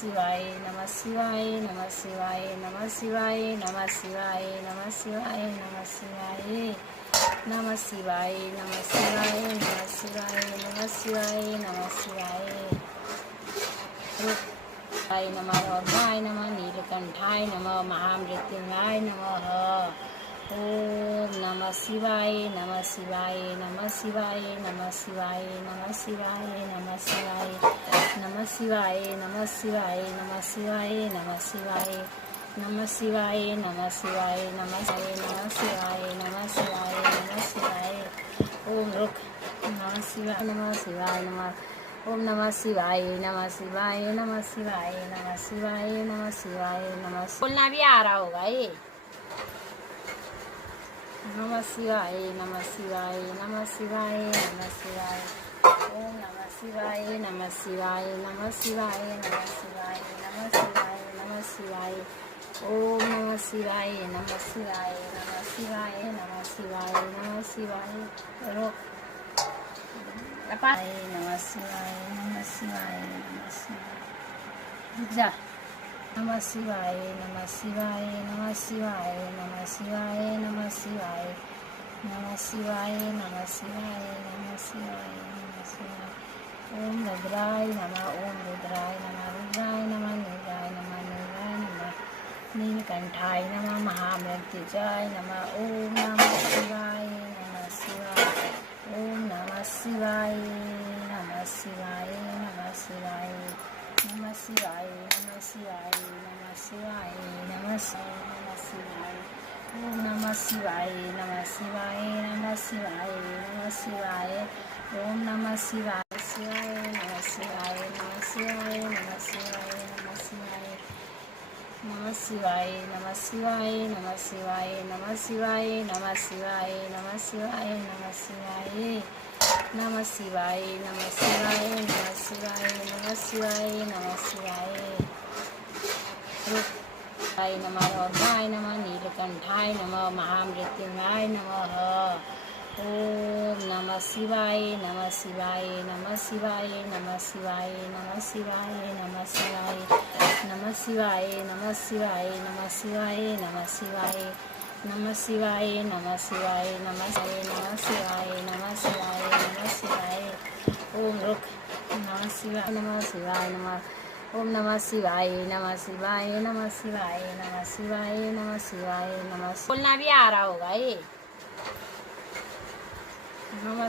शिवाय नमः शिवाय नमः शिवाय नमः शिवाय नमः शिवाय नमः शिवाय नमः शिवाय नमः शिवाय नमः शिवाय नमः शिवाय नमः शिवाय नमः शिवाय रुद्राय नमः रौद्राय नमः नीलकंठाय नमः महामृत्युंजयाय नमः। ओम नमः शिवाय नमः शिवाय नमः शिवाय नमः शिवाय नमः शिवाय नमः शिवाय नमः शिवाय नमः शिवाय नमः शिवाय नमः शिवाय नमः शिवाय नमः शिवाय नमः शिवाय नमः शिवाय नमः शिवाय ओम रुक नमः शिवाय नमः शिवाय नमः ओम नमः शिवाय नमः शिवाय नमः शिवाय नमः शिवाय नमः शिवाय नमः। बोलना भी आ रहा होगा ये। नमः शिवाय नमः शिवाय नमः शिवाय नमः शिवाय ओम नमः शिवाय नमः शिवाय नमः शिवाय नमः शिवाय नमः शिवाय नमः शिवाय ओम नमः शिवाय नमः शिवाय नमः शिवाय नमः शिवाय नमः शिवाय नमः शिवाय नमः शिवाय नमः शिवाय जा नमः शिवाय नमः शिवाय नमः शिवाय नमः शिवाय नमः शिवाय नमः शिवाय नमः शिवाय नमः शिवाय नमः शिवाय ओम रुद्राय नमः रुद्राय नमः नीलाय नमः नीलकंठाय नमः महामृत्युंजयाय नमः। ओम नमः शिवाय नमः शिवाय ओम नमः शिवाय नमः शिवाय नमः शिवाय नमः शिवाय नमः शिवाय नमः शिवाय नमः शिवाय ओम नमः शिवाय नमः शिवाय नमः शिवाय नमः शिवाय ओम नमः शिवाय शिवाय नमः शिवाय नमः शिवाय नमः शिवाय नमः शिवाय नमः शिवाय नमः शिवाय नमः शिवाय नमः शिवाय नमः शिवाय नमः शिवाय नमः शिवाय नमः शिवाय नमः शिवाय नमः शिवाय नमः शिवाय नमः शिवाय रुद्राय नमः रौद्राय नमः नीलकंठाय नमः महामृत्युंजयाय नमः। ओम नमः शिवाय नमः शिवाय नमः शिवाय नमः शिवाय नमः शिवाय नमः शिवाय नमः शिवाय नमः शिवाय नमः शिवाय नमः शिवाय नमः शिवाय नमः शिवाय नमः शिवाय नमः शिवाय नमः शिवाय ओम रुक नमः शिवाय नमः शिवाय नमः ओम नमः शिवाय नमः शिवाय नमः शिवाय नमः शिवाय नमः शिवाय नमः। बोलना भी आ रहा होगा ये। नमः